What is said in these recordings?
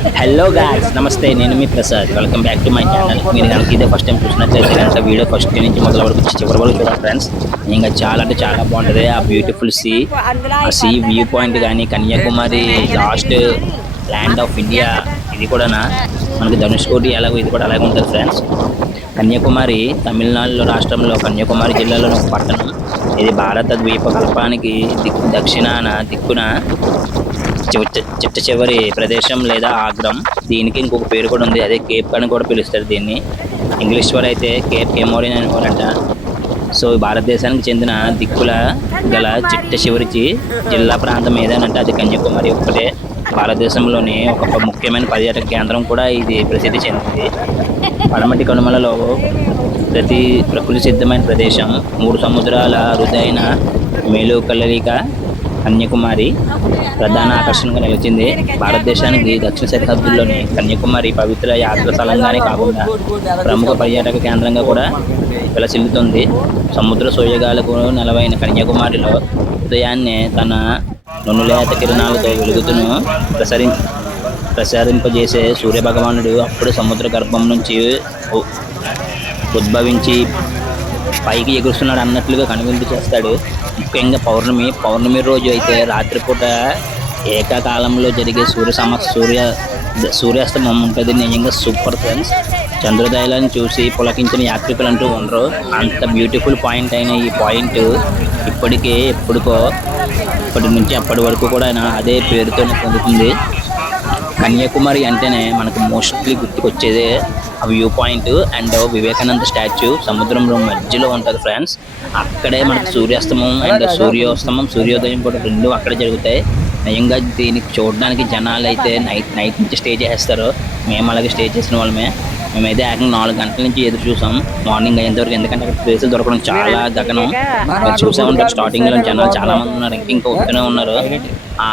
Hello guys, నమస్తే. నేను మీ Prasad. Welcome back to my channel. మీరు కనుక ఇదే ఫస్ట్ టైం చూసినట్లయితే కనుక వీడియో ఫస్ట్ నుంచి మొదల వరకు చివరి వరకు చూడండి ఫ్రెండ్స్. ఇంకా చాలా అంటే చాలా బాగుంటుంది ఆ బ్యూటిఫుల్ సీ. ఆ సీ వ్యూ పాయింట్ కానీ Kanyakumari last land of India ఇది కూడా మనకి ధనుష్కోటి ఎలాగో ఇది కూడా అలాగే ఉంటుంది ఫ్రెండ్స్. కన్యాకుమారి తమిళనాడు రాష్ట్రంలో కన్యాకుమారి జిల్లాలోని ఒక పట్టణం. ఇది భారత ద్వీపకల్పానికి దక్షిణాన దిక్కున చిట్ట చివరి ప్రదేశం లేదా ఆగ్రం. దీనికి ఇంకొక పేరు కూడా ఉంది, అదే కేప్ అని కూడా పిలుస్తారు దీన్ని. ఇంగ్లీష్ వారు అయితే కేప్ కెమోరిన్ అనేవారంట. సో భారతదేశానికి చెందిన దిక్కుల గల చిట్ట చివరికి జిల్లా ప్రాంతం ఏదైనా అది కన్యాకుమారి ఒక్కటే. భారతదేశంలోని ఒక ముఖ్యమైన పర్యాటక కేంద్రం కూడా ఇది ప్రసిద్ధి చెందింది. పడమటి కనుమలలో ప్రకృతి సిద్ధమైన ప్రదేశం, 3 సముద్రాల అరుదైన మేలు కలయిక కన్యాకుమారి ప్రధాన ఆకర్షణగా నిలిచింది. భారతదేశానికి దక్షిణ సరిహద్దుల్లోని కన్యాకుమారి పవిత్ర యాత్ర స్థలంగానే కాకుండా ప్రముఖ పర్యాటక కేంద్రంగా కూడా విలసిల్లుతుంది. సముద్ర సోయగాలకు నెలవైన కన్యాకుమారిలో ఉదయాన్నే తన నునులేత కిరణాలతో వెలుగుతును ప్రసరింపజేసే సూర్యభగవానుడు అప్పుడు సముద్ర గర్భం నుంచి ఉద్భవించి పైకి ఎగురుస్తున్నాడు అన్నట్లుగా కనువిందు చేస్తాడు. ముఖ్యంగా పౌర్ణమి రోజు అయితే రాత్రిపూట ఏకకాలంలో జరిగే సూర్యాస్తమం ఉంటుంది. నిజంగా సూపర్ ఫ్రెండ్స్. చంద్రోదయాలను చూసి పులకించిన యాత్రికులు అంటూ ఉండరు. అంత బ్యూటిఫుల్ పాయింట్ అయిన ఈ పాయింట్ ఇప్పటి నుంచి అప్పటి వరకు కూడా అదే పేరుతోనే పొందుతుంది. కన్యాకుమారి అంటేనే మనకు మోస్ట్లీ గుర్తుకొచ్చేదే ఆ view point and Vivekananda statue సముద్రంలో మధ్యలో ఉంటుంది ఫ్రెండ్స్. అక్కడే మనకు సూర్యాస్తమం అండ్ సూర్యోదయం కూడా 2 అక్కడే జరుగుతాయి. నిజంగా దీనికి చూడడానికి జనాలు అయితే నైట్ నుంచి స్టే చేస్తారు. మేము అలాగే స్టే చేసిన వాళ్ళమే. మేమైతే ఏకంగా 4 గంటల నుంచి ఎదురు చూసాం మార్నింగ్ అయ్యేంతవరకు. ఎందుకంటే అక్కడ ప్లేసులు దొరకడం చాలా గగనం. చూసే ఉంటారు స్టార్టింగ్లో జనాలు చాలా మంది ఉన్నారు, ఇంకా వస్తూనే ఉన్నారు. ఆ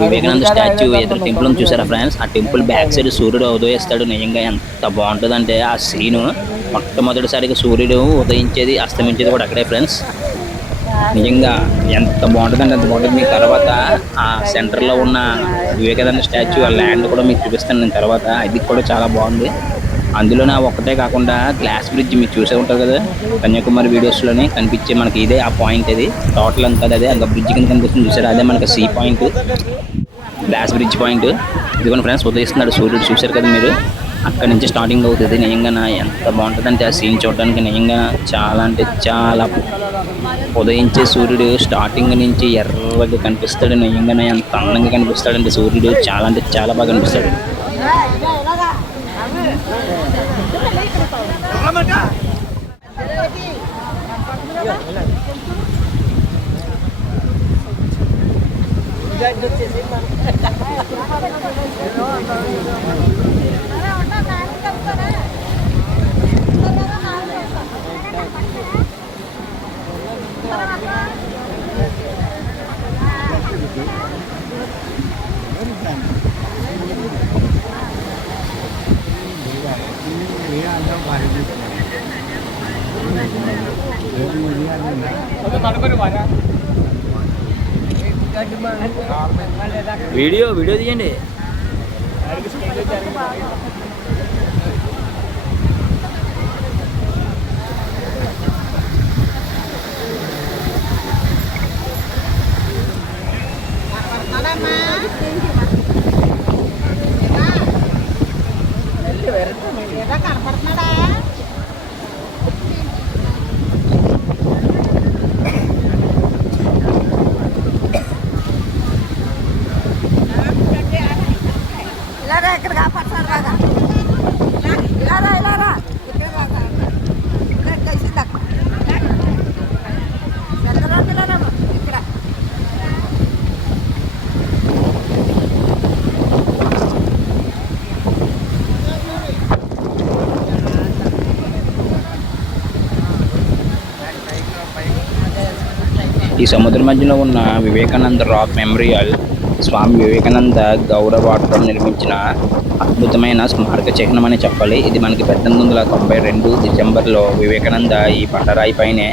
వివేకానంద స్టాచ్యూ ఎదురు టెంపుల్ చూసారా ఫ్రెండ్స్? ఆ టెంపుల్ బ్యాక్ సైడ్ సూర్యుడు ఉదయిస్తాడు. నిజంగా ఎంత బాగుంటుందంటే ఆ సీను. మొట్టమొదటిసారిగా సూర్యుడు ఉదయించేది అస్తమించేది కూడా అక్కడే ఫ్రెండ్స్. నిజంగా ఎంత బాగుంటుందంటే అంత బాగుంటుంది. మీకు తర్వాత ఆ సెంటర్లో ఉన్న వివేకానంద స్టాచ్యూ ఆ ల్యాండ్ కూడా మీకు చూపిస్తాను నేను తర్వాత. అది కూడా చాలా బాగుంది. అందులోనే ఒక్కటే కాకుండా గ్లాస్ బ్రిడ్జ్ మీకు చూసే ఉంటారు కదా కన్యాకుమారి వీడియోస్లోనే కనిపించే మనకి ఇదే ఆ పాయింట్. అది టోటల్ అంతా అదే ఆ బ్రిడ్జ్ కింద కనిపిస్తుంది చూసారు, అదే మనకి sea point, glass bridge point. ఇదిగోండి ఫ్రెండ్స్, ఉదయిస్తున్నాడు సూర్యుడు చూసారు కదా మీరు. అక్కడి నుంచి స్టార్టింగ్ అవుతుంది. నిజంగా ఎంత బాగుంటుందంటే ఆ సీన్ చూడడానికి నిజంగా చాలా అంటే చాలా. ఉదయించే సూర్యుడు స్టార్టింగ్ నుంచి ఎర్రగా కనిపిస్తాడు. నిజంగా ఎంత అందంగా కనిపిస్తాడంటే సూర్యుడు చాలా అంటే చాలా బాగా కనిపిస్తాడు. వీడియో తీయండి. ఈ సముద్ర మధ్యలో ఉన్న వివేకానంద రాక్ మెమోరియల్ స్వామి వివేకానంద గౌరవార్థం నిర్మించిన అద్భుతమైన స్మారక చిహ్నం అని చెప్పాలి. ఇది మనకి 1892 డిసెంబర్లో వివేకానంద ఈ బండరాయి పైనే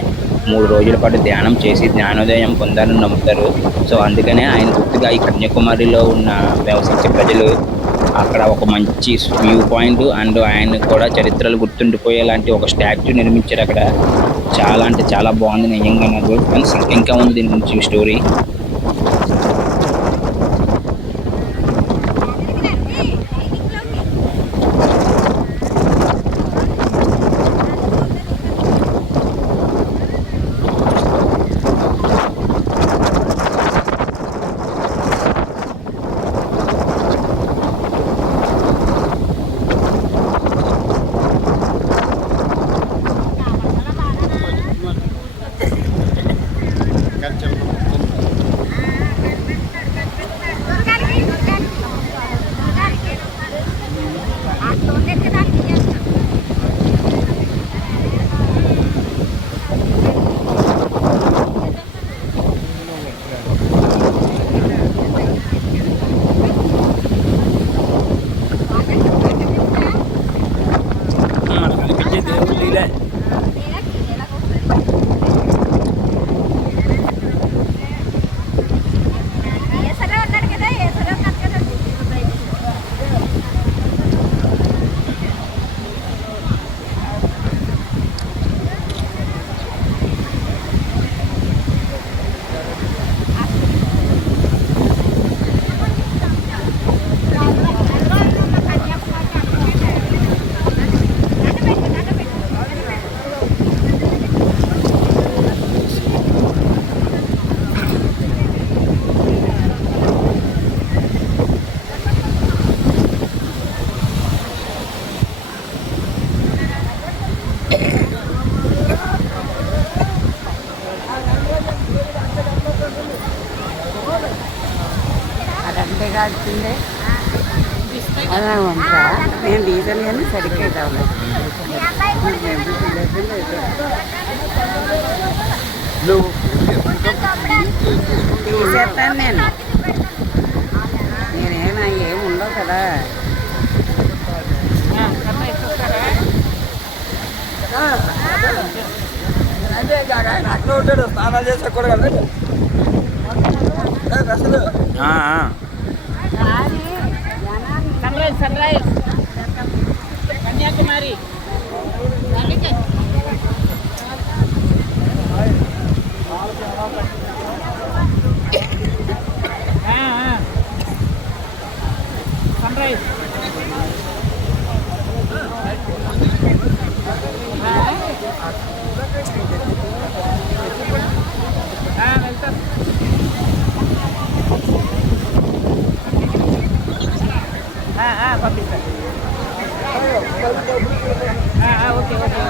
3 రోజుల పాటు ధ్యానం చేసి జ్ఞానోదయం పొందాలని నమ్ముతారు. సో అందుకనే ఆయన గుర్తుగా ఈ కన్యాకుమారిలో ఉన్న నివసించే ప్రజలు అక్కడ ఒక మంచి వ్యూ పాయింట్ అండ్ ఆయన కూడా చరిత్రలు గుర్తుండిపోయేలాంటి ఒక స్టాచ్యూ నిర్మించారు అక్కడ. చాలా అంటే చాలా బాగుంది నిజంగా నాకు ఫ్రెండ్స్. ఇంకా ఉంది దీని గురించి స్టోరీ. అదంతే కాల్చిందే అలా ఉంటా నేను డీజల్ కానీ సరిగ్గా అవుతుంది తీసేస్తాను నేనేనా ఏమి ఉండవు కదా. అంటే అక్కడ ఉంటాడు స్నానాలు చేసా కూడా కదా అసలు sunrise Kanyakumari sunrise వెళ్తాను. పంపిస్తాను. ఓకే ఓకే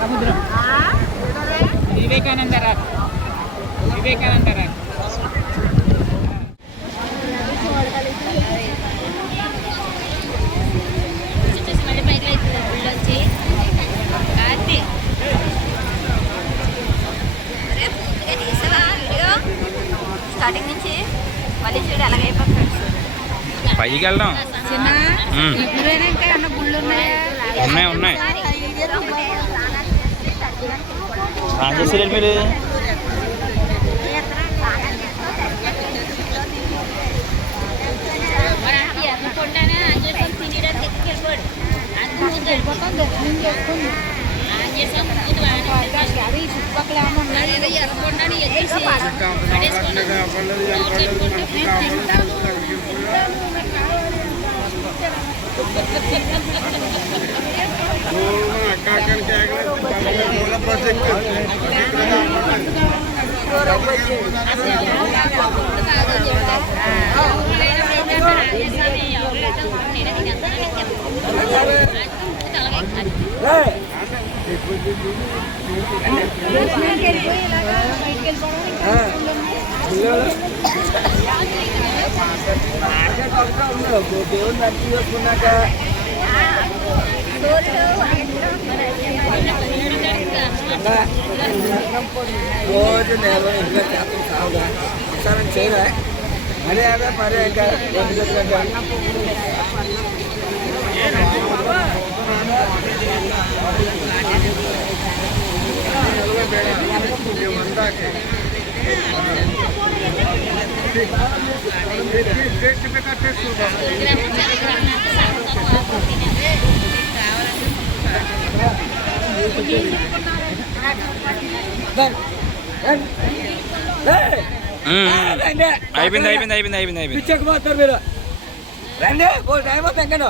సముద్రం వివేకానంద రాక్ స్టార్టింగ్ నుంచి మళ్ళీ చూడు ఎలాగైపోతాడు. పైకి వెళ్దాం. ఉన్నాయి మీరు చుట్టుపక్కల దేవుని నచ్చి చేసుకున్నాక రోజు నేను ఇంకా చేస్తాను సాగుగా ఒకసారి చేయరా అదే అదే పరే ఇంకా రండి అయిపోయింది అయిపోయింది అయిపోయింది అయిపోయింది అయిపోయింది పిచ్చకు పోతారు మీరు రండి టైం అవుతుంది ఎక్కడో